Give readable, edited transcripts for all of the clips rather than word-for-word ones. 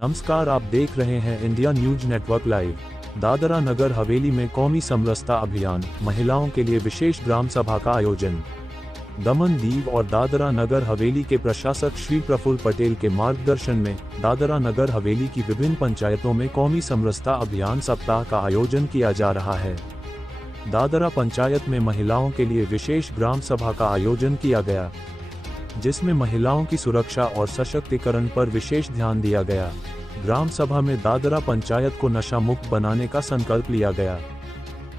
नमस्कार, आप देख रहे हैं India news network live. Dadra Nagar Haveli में कौमी समरसता अभियान, महिलाओं के लिए विशेष ग्राम सभा का आयोजन। दमन दीव और दादरा नगर हवेली के प्रशासक श्री प्रफुल्ल पटेल के मार्गदर्शन में दादरा नगर हवेली की विभिन्न पंचायतों में कौमी समरसता अभियान सप्ताह का आयोजन किया जा रहा है। दादरा पंचायत में महिलाओं के लिए विशेष ग्राम सभा का आयोजन किया गया, जिसमें महिलाओं की सुरक्षा और सशक्तिकरण पर विशेष ध्यान दिया गया। ग्राम सभा में दादरा पंचायत को नशा मुक्त बनाने का संकल्प लिया गया।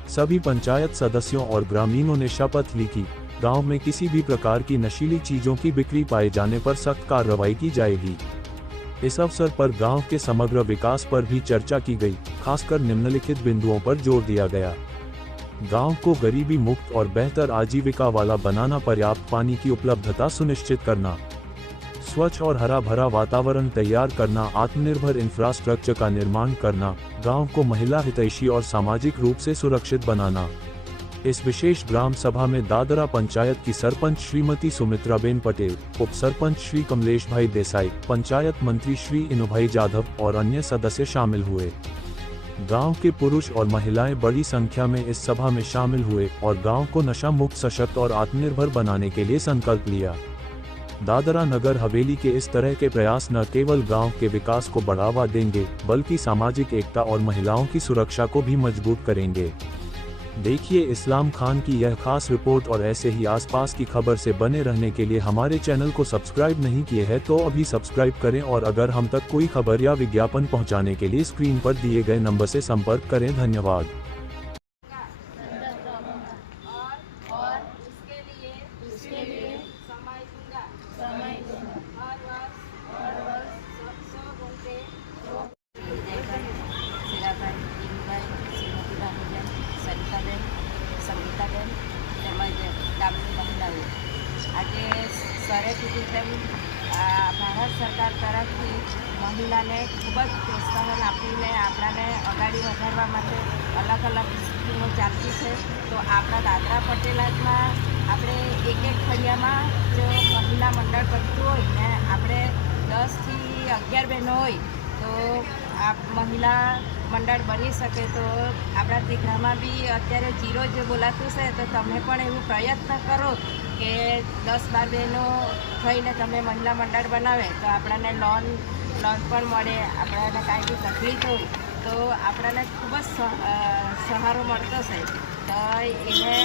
सभी पंचायत सदस्यों और ग्रामीणों ने शपथ ली कि गांव में किसी भी प्रकार की नशीली चीजों की बिक्री पाए जाने पर सख्त कार्रवाई की जाएगी। इस अवसर पर गांव के समग्र विकास पर भी चर्चा की गई, खासकर निम्नलिखित बिंदुओं पर जोर दिया गया। गांव को गरीबी मुक्त और बेहतर आजीविका वाला बनाना, पर्याप्त पानी की उपलब्धता सुनिश्चित करना, स्वच्छ और हरा भरा वातावरण तैयार करना, आत्मनिर्भर इंफ्रास्ट्रक्चर का निर्माण करना, गांव को महिला हितैषी और सामाजिक रूप से सुरक्षित बनाना। इस विशेष ग्राम सभा में दादरा पंचायत की सरपंच श्रीमती सुमित्राबेन पटेल, उप सरपंच श्री कमलेश भाई देसाई, पंचायत मंत्री श्री इनुभाई जाधव और अन्य सदस्य शामिल हुए। गांव के पुरुष और महिलाएं बड़ी संख्या में इस सभा में शामिल हुए और गांव को नशा मुक्त, सशक्त और आत्मनिर्भर बनाने के लिए संकल्प लिया। दादरा नगर हवेली के इस तरह के प्रयास न केवल गांव के विकास को बढ़ावा देंगे, बल्कि सामाजिक एकता और महिलाओं की सुरक्षा को भी मजबूत करेंगे। देखिए इस्लाम खान की यह खास रिपोर्ट, और ऐसे ही आसपास की खबर से बने रहने के लिए हमारे चैनल को सब्सक्राइब नहीं किए हैं तो अभी सब्सक्राइब करें, और अगर हम तक कोई खबर या विज्ञापन पहुंचाने के लिए स्क्रीन पर दिए गए नंबर से संपर्क करें। धन्यवाद। આજે સરે કીધું તેમ ભારત સરકાર તરફથી મહિલાને ખૂબ જ પ્રોત્સાહન આપીને આપણાને અગાડી વધારવા માટે અલગ અલગ સ્કીમો ચાલતી છે। તો આપણા દાદરા પટેલાજમાં આપણે એક ફળિયામાં જો મહિલા મંડળ બનતું હોય ને આપણે 10 થી 11 બહેનો હોય તો આ મહિલા મંડળ બની શકે। તો આપણા દીકરામાં બી અત્યારે 0 જે બોલાતું છે, તો તમે પણ એવું પ્રયત્ન કરો કે 10-12 બહેનો થઈને તમે મહિલા મંડળ બનાવે તો આપણને લોન પણ મળે। આપણાને કાંઈ બી તકલીફ હોય તો આપણને ખૂબ જ સહારો મળતો છે। તો એને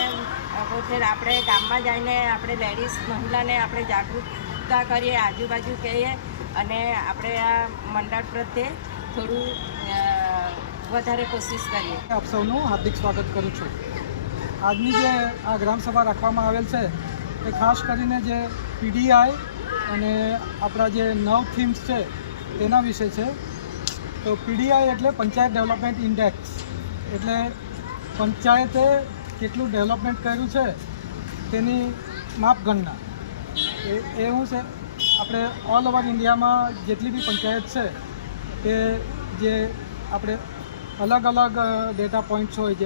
પોતે આપણે ગામમાં જઈને આપણે લેડીઝ મહિલાને આપણે જાગૃતતા કરીએ, આજુબાજુ કહીએ, અને આપણે આ મંડળ પ્રત્યે થોડું વધારે કોશિશ કરીએ। આપ સૌનું હાર્દિક સ્વાગત કરું છું। આજની જે આ ગ્રામ સભા રાખવામાં આવેલ છે એ ખાસ કરીને જે પીડીઆઈ અને આપણા જે 9 થીમ્સ છે તેના વિશે છે। તો પીડીઆઈ એટલે પંચાયત ડેવલપમેન્ટ ઇન્ડેક્સ, એટલે પંચાયતે કેટલું ડેવલપમેન્ટ કર્યું છે તેની માપગણના। એ શું છે, આપણે ઓલ ઓવર ઇન્ડિયામાં જેટલી બી પંચાયત છે તે જે આપણે અલગ અલગ ડેટા પોઈન્ટ્સ હોય, જે